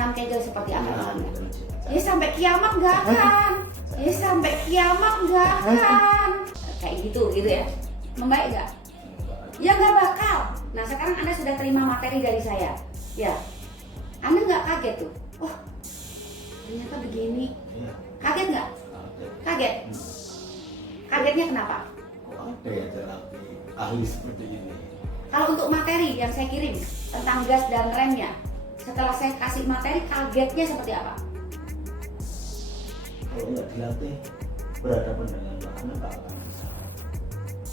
Hanam Kegel seperti apa Anda? Ya sampai kiamat nggak akan. Ya sampai kiamat nggak akan. Kayak gitu ya. Membaik nggak? Ya nggak bakal. Nah sekarang Anda sudah terima materi dari saya. Ya, Anda nggak kaget tuh? Oh, ternyata begini. Kaget nggak? Kaget. Kagetnya kenapa? Kok ada ya terapi ahli seperti ini? Kalau untuk materi yang saya kirim tentang gas dan remnya, setelah saya kasih materi, kagetnya seperti apa? Kalau nggak dilatih berhadapan dengan makanan nggak akan bisa.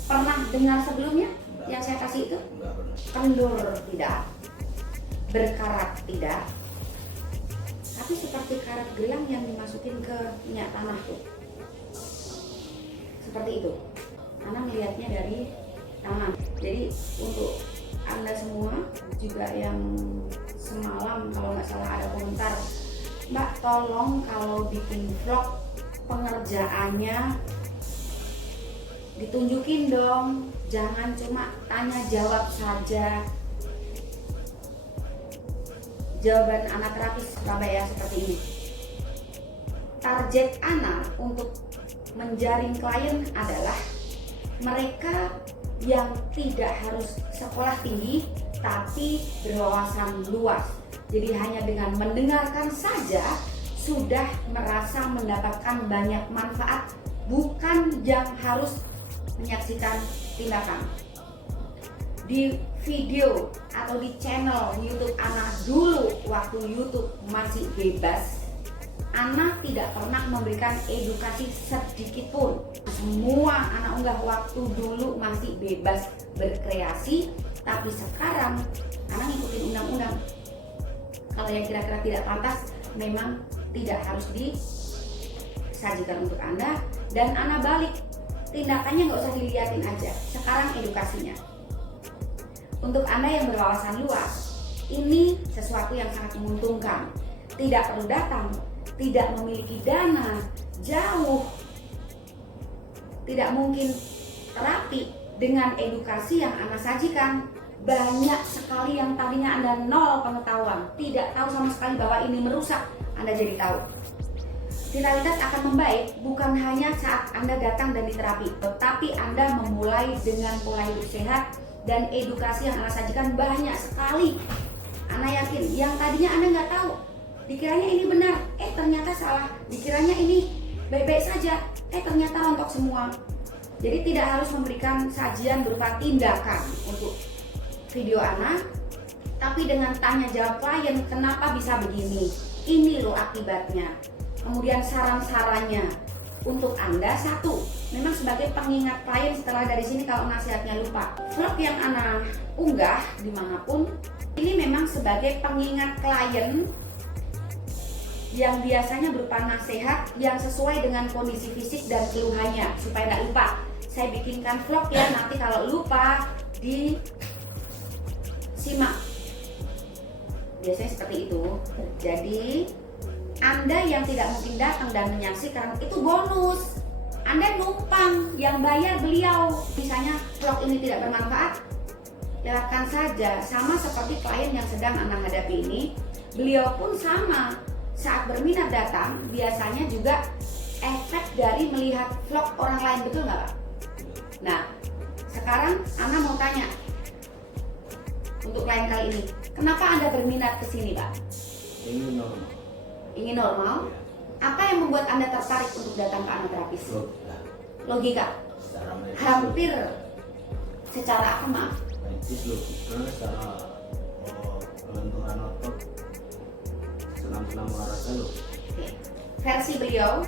Pernah dengar sebelumnya Enggak. yang saya kasih itu? Nggak pernah. Kendur tidak, berkarat tidak, tapi seperti karat gelang yang dimasukin ke minyak tanah tuh. Seperti itu. Karena melihatnya dari tangan. Jadi untuk Anda semua juga yang semalam kalau nggak salah ada komentar, Mbak tolong kalau bikin vlog pengerjaannya ditunjukin dong, jangan cuma tanya jawab saja. Jawaban anak terapis Surabaya seperti ini. Target anak untuk menjaring klien adalah mereka yang tidak harus sekolah tinggi tapi berwawasan luas. Jadi hanya dengan mendengarkan saja sudah merasa mendapatkan banyak manfaat, bukan yang harus menyaksikan tindakan. Di video atau di channel YouTube Ana dulu waktu YouTube masih bebas, Ana tidak pernah memberikan edukasi sedikit pun. Semua Ana unggah waktu dulu masih bebas berkreasi, tapi sekarang Ana ngikutin undang-undang. Kalau yang kira-kira tidak pantas memang tidak harus disajikan untuk Anda, dan Ana balik, tindakannya nggak usah dilihatin aja, sekarang edukasinya. Untuk Anda yang berwawasan luas, ini sesuatu yang sangat menguntungkan. Tidak perlu datang, tidak memiliki dana, jauh, tidak mungkin terapi. Dengan edukasi yang Anda sajikan, banyak sekali yang tadinya Anda nol pengetahuan, tidak tahu sama sekali bahwa ini merusak, Anda jadi tahu. Vitalitas akan membaik bukan hanya saat Anda datang dan diterapi, tetapi Anda memulai dengan pola hidup sehat dan edukasi yang Anda sajikan banyak sekali. Anda yakin, yang tadinya Anda nggak tahu, dikiranya ini benar, ternyata salah, dikiranya ini baik-baik saja, ternyata rontok semua. Jadi tidak harus memberikan sajian berupa tindakan untuk video Ana, tapi dengan tanya jawab klien, kenapa bisa begini, ini loh akibatnya. Kemudian saran-sarannya untuk Anda, satu, memang sebagai pengingat klien setelah dari sini kalau nasihatnya lupa. Vlog yang Ana unggah dimanapun, ini memang sebagai pengingat klien yang biasanya berupa nasihat yang sesuai dengan kondisi fisik dan keluhannya supaya tidak lupa. Saya bikinkan vlog ya, nanti kalau lupa disimak. Biasanya seperti itu. Jadi Anda yang tidak mungkin datang dan menyaksikan itu bonus. Anda numpang, yang bayar beliau. Misalnya vlog ini tidak bermanfaat, lewatkan saja. Sama seperti klien yang sedang Anda hadapi ini, beliau pun sama. Saat berminat datang, biasanya juga efek dari melihat vlog orang lain, betul nggak Pak? Nah, sekarang Ana mau tanya untuk klien kali ini, kenapa Anda berminat ke sini Pak? Ini normal. Ingin normal? Apa yang membuat Anda tertarik untuk datang ke Ana terapis? Logika? Secara medis, Hampir secara apa maaf? medis logika, secara kelenturan otot, senam-senam olahraga loh. Oke. Versi beliau,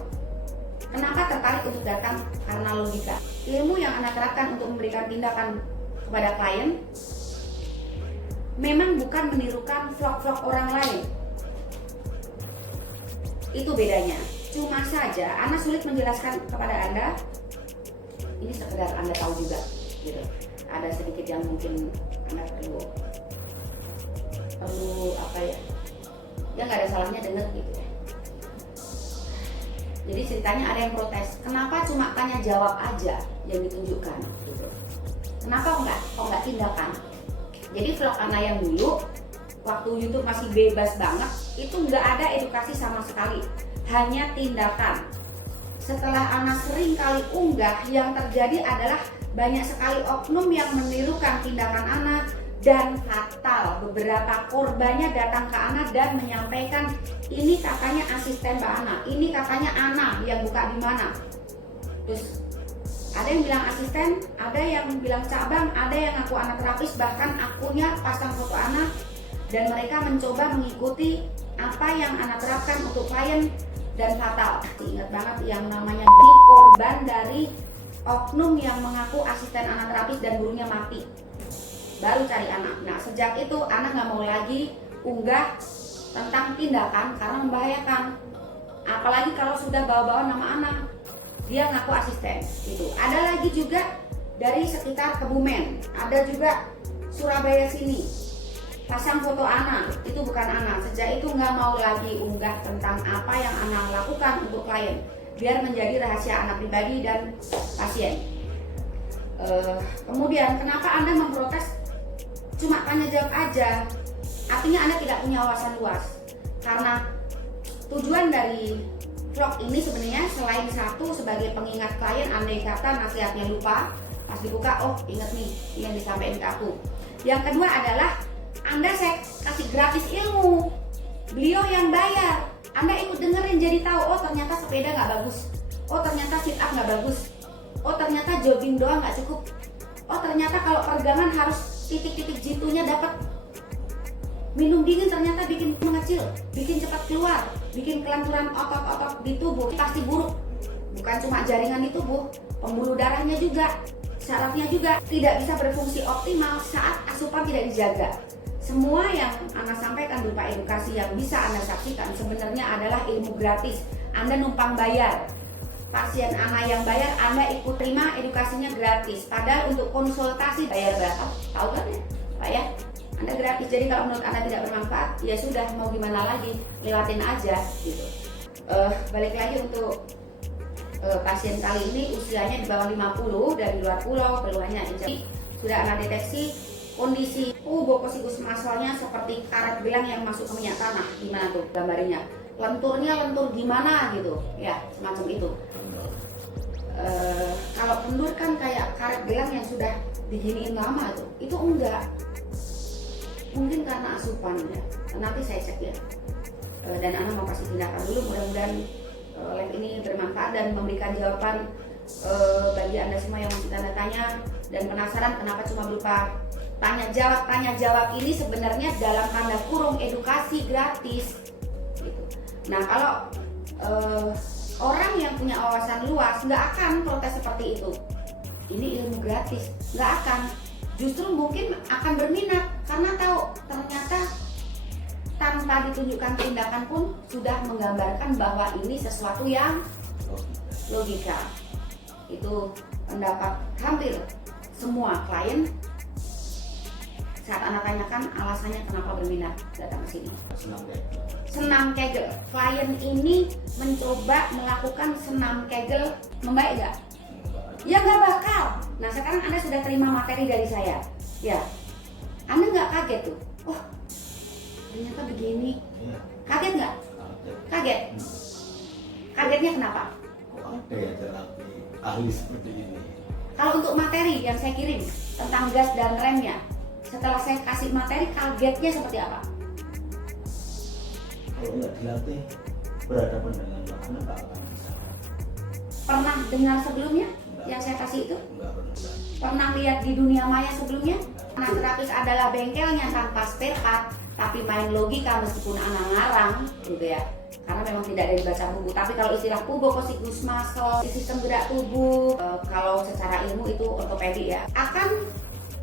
kenapa tertarik untuk datang? Karena logika. Ilmu yang Anda terapkan untuk memberikan tindakan kepada klien memang bukan menirukan vlog-vlog orang lain. Itu bedanya. Cuma saja Anda sulit menjelaskan kepada Anda. Ini sekedar Anda tahu juga, gitu. Ada sedikit yang mungkin Anda perlu apa ya? Ya nggak ada salahnya denger gitu ya. Jadi ceritanya ada yang protes, kenapa cuma tanya jawab aja yang ditunjukkan gitu. Kenapa kok nggak tindakan? Jadi vlog Ana yang dulu waktu YouTube masih bebas banget, itu nggak ada edukasi sama sekali, hanya tindakan. Setelah Ana sering kali unggah, yang terjadi adalah banyak sekali oknum yang menirukan tindakan Ana dan fatal. Beberapa korbannya datang ke Ana dan menyampaikan, ini katanya asisten Mbak Ana, ini katanya Ana yang buka di mana. Terus ada yang bilang asisten, ada yang bilang cabang, ada yang ngaku anak terapis, bahkan akunnya pasang foto Ana, dan mereka mencoba mengikuti apa yang Ana terapkan untuk klien, dan fatal. Ingat banget yang namanya di korban dari oknum yang mengaku asisten Ana terapis dan gurunya mati. Baru cari Ana. Nah, sejak itu Ana nggak mau lagi unggah tentang tindakan karena membahayakan. Apalagi kalau sudah bawa-bawa nama Ana, dia ngaku asisten. Gitu. Ada lagi juga dari sekitar Kebumen, ada juga Surabaya sini, pasang foto Ana, itu bukan Ana. Sejak itu nggak mau lagi unggah tentang apa yang Ana lakukan untuk klien, biar menjadi rahasia Ana pribadi dan pasien. Kemudian kenapa Anda memprotes cuma tanya jawab aja? Artinya Anda tidak punya wawasan luas. Karena tujuan dari vlog ini sebenarnya selain satu sebagai pengingat klien, andai kata nasihatnya lupa, pas dibuka, oh ingat nih yang disampaikan ke aku. Yang kedua adalah Anda saya kasih gratis ilmu, beliau yang bayar, Anda ikut dengerin jadi tahu, oh ternyata sepeda nggak bagus, oh ternyata sit up nggak bagus, oh ternyata jogging doang nggak cukup, oh ternyata kalau peregangan harus titik-titik jitunya dapat. Minum dingin ternyata bikin mengecil, bikin cepat keluar, bikin kelenturan otot-otot di tubuh, pasti buruk. Bukan cuma jaringan di tubuh, pembuluh darahnya juga, sarafnya juga tidak bisa berfungsi optimal saat asupan tidak dijaga. Semua yang Ana sampaikan berupa edukasi yang bisa Anda saksikan sebenarnya adalah ilmu gratis. Anda numpang bayar. Pasien Ana yang bayar, Anda ikut terima edukasinya gratis. Padahal untuk konsultasi bayar berapa? Tahu kan ya, Pak ya? Anda gratis. Jadi kalau menurut Anda tidak bermanfaat, ya sudah, mau gimana lagi, lewatin aja gitu. Balik lagi untuk pasien kali ini usianya di bawah 50, dari luar pulau, keluhannya jadi sudah Anda deteksi kondisi bokosikus masalnya seperti karet gelang yang masuk ke minyak tanah. Gimana tuh gambarnya? Lenturnya lentur gimana gitu ya, semacam itu. Kalau kendur kan kayak karet gelang yang sudah diginiin lama tuh, itu enggak, mungkin karena asupan ya. Nanti saya cek ya, dan Ana mau kasih tindakan dulu. Mudah-mudahan live ini bermanfaat dan memberikan jawaban bagi Anda semua yang masih tanda tanya dan penasaran kenapa cuma berupa tanya jawab ini sebenarnya dalam tanda kurung edukasi gratis gitu. Nah, kalau orang yang punya wawasan luas nggak akan protes seperti itu. Ini ilmu gratis, nggak akan. Justru mungkin akan berminat karena tahu ternyata tanpa ditunjukkan tindakan pun sudah menggambarkan bahwa ini sesuatu yang logika. Itu pendapat hampir semua klien saat Anda tanyakan alasannya kenapa berminat datang ke sini. Senam Kegel. Klien ini mencoba melakukan senam Kegel, membaik nggak? Ya nggak bakal. Nah, sekarang Anda sudah terima materi dari saya, ya. Anda nggak kaget tuh? Oh, ternyata begini. Kaget nggak? Kaget. Kagetnya kenapa? Kok ada ya terapi ahli seperti ini? Kalau untuk materi yang saya kirim tentang gas dan remnya, setelah saya kasih materi, kagetnya seperti apa? Kalau nggak dilatih berhadapan dengan Anda nggak akan bisa. Pernah dengar sebelumnya yang saya kasih itu? Nggak pernah. Pernah lihat di dunia maya sebelumnya? Anak terapis adalah bengkelnya tanpa spare part, tapi main logika meskipun anak ngarang gitu ya. Karena memang tidak ada dibaca buku. Tapi kalau istilah pubococcygus muscle, sistem gerak tubuh, kalau secara ilmu itu ortopedi ya, akan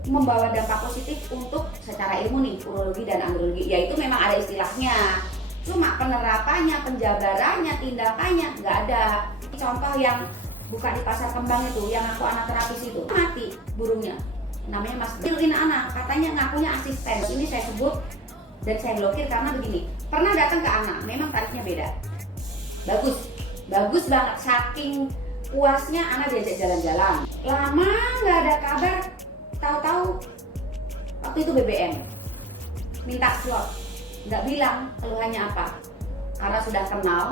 membawa dampak positif untuk secara ilmu nih, urologi dan andrologi. Ya itu memang ada istilahnya. Cuma penerapannya, penjabarannya, tindakannya nggak ada. Contoh yang buka di pasar kembang itu, yang aku anak terapis itu mati burungnya, namanya Mas Tiruin anak, katanya ngakunya asisten. Ini saya sebut dan saya blokir karena begini, pernah datang ke anak, memang tarifnya beda, bagus banget, saking puasnya anak diajak jalan-jalan, lama nggak ada kabar, tahu-tahu waktu itu BBM minta slot, nggak bilang keluhannya apa, karena sudah kenal,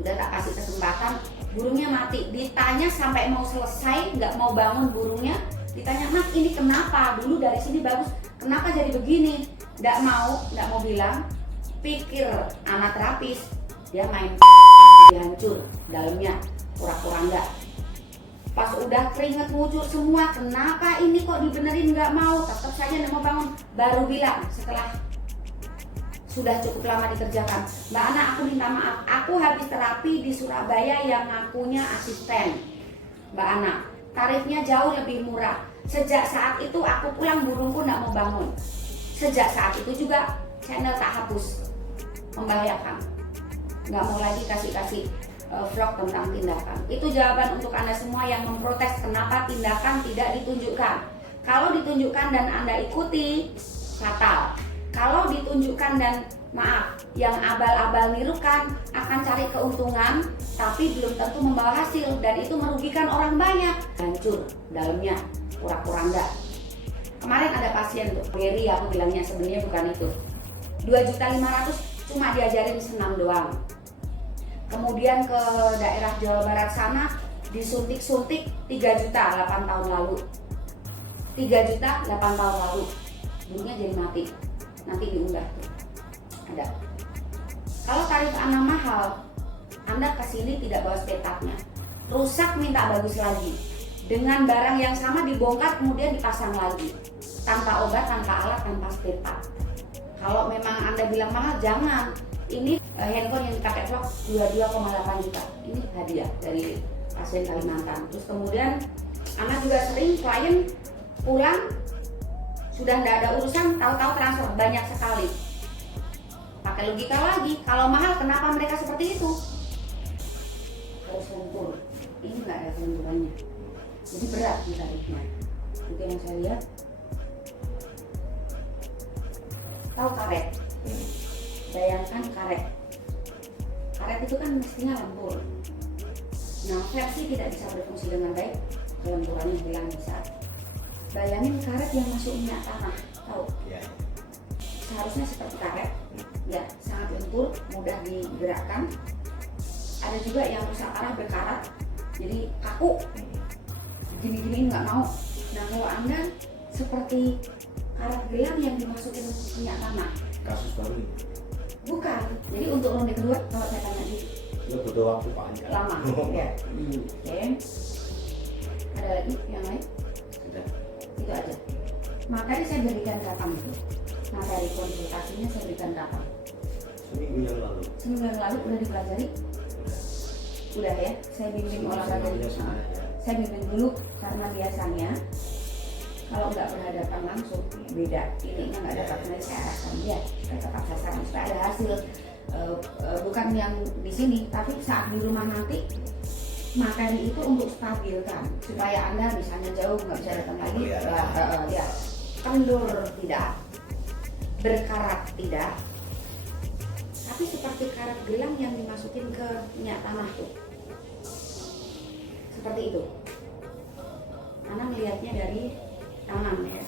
udah tak kasih kesempatan, burungnya mati. Ditanya sampai mau selesai, nggak mau bangun burungnya, ditanya, Mas ini kenapa, dulu dari sini bagus, kenapa jadi begini, nggak mau bilang. Pikir anak terapis, dia main dia hancur dalamnya, pura-pura enggak. Pas udah keringet ngucur semua, kenapa ini kok dibenerin, nggak mau, tetap saja nggak mau bangun. Baru bilang setelah sudah cukup lama dikerjakan, Mbak Ana aku minta maaf, aku habis terapi di Surabaya yang ngakunya asisten. Mbak Ana, tarifnya jauh lebih murah. Sejak saat itu aku pulang burungku nggak mau bangun. Sejak saat itu juga channel tak hapus, membahayakan. Nggak mau lagi kasih vlog tentang tindakan. Itu jawaban untuk Anda semua yang memprotes kenapa tindakan tidak ditunjukkan. Kalau ditunjukkan dan Anda ikuti, fatal. Kalau ditunjukkan dan maaf, yang abal-abal nirukan akan cari keuntungan, tapi belum tentu membawa hasil, dan itu merugikan orang banyak. Hancur dalamnya, pura-pura enggak. Kemarin ada pasien tuh, Mary, aku bilangnya sebenarnya bukan itu. 2.500.000 cuma diajarin senam doang. Kemudian ke daerah Jawa Barat sana disuntik-suntik 3 juta 8 tahun lalu. 3 juta 8 tahun lalu. Burungnya jadi mati. Nanti diunggah tuh. Ada. Kalau tarif Anda mahal, Anda kesini tidak bawa spare part-nya. Rusak minta bagus lagi. Dengan barang yang sama dibongkar kemudian dipasang lagi. Tanpa obat, tanpa alat, tanpa spare part. Kalau memang Anda bilang mahal, jangan. Ini handphone yang dipakai vlog 22,8 juta. Ini hadiah dari pasien Kalimantan. Terus kemudian Anda juga sering klien pulang sudah tidak ada urusan, tahu-tahu transfer banyak sekali. Pakai logika lagi, kalau mahal kenapa mereka seperti itu? Harus lentur. Ini nggak ada kelenturannya. Jadi berat di tarifnya. Itu yang saya lihat. Tahu karet? Bayangkan karet. Karet itu kan mestinya lentur. Nah, versi tidak bisa berfungsi dengan baik, kelenturannya hilang bisa. Bayangin karet yang masuk minyak tanah, tahu? Ya. Seharusnya seperti karet, ya sangat lentur, mudah digerakkan. Ada juga yang rusak parah berkarat, jadi kaku, gini-gini nggak mau. Nah kalau Anda seperti karet gelang yang dimasukin minyak tanah, Kasus baru ini. bukan. Jadi untuk ronde kedua, kalau saya tanya gitu, Itu butuh waktu panjang. lama, ya. Oke. Ada lagi yang lain? Sudah. Itu aja. Makanya saya berikan kapan itu. Materi konsultasinya saya berikan kapan? Seminggu yang lalu. Seminggu yang lalu udah dipelajari? Udah ya, saya bimbing olahraga dulu. Saya bimbing dulu karena biasanya kalau nggak berhadapan langsung beda, titiknya nggak dapat nilai, saya arahkan dia, saya tetap sasaran supaya ada hasil. Bukan yang di sini, tapi saat di rumah nanti materi itu untuk stabilkan supaya Anda misalnya jauh nggak bisa datang lagi, ya kendur tidak, berkarat tidak, tapi seperti karat gelang yang dimasukin ke minyak tanah tuh, seperti itu. Karena melihatnya dari tangan ya.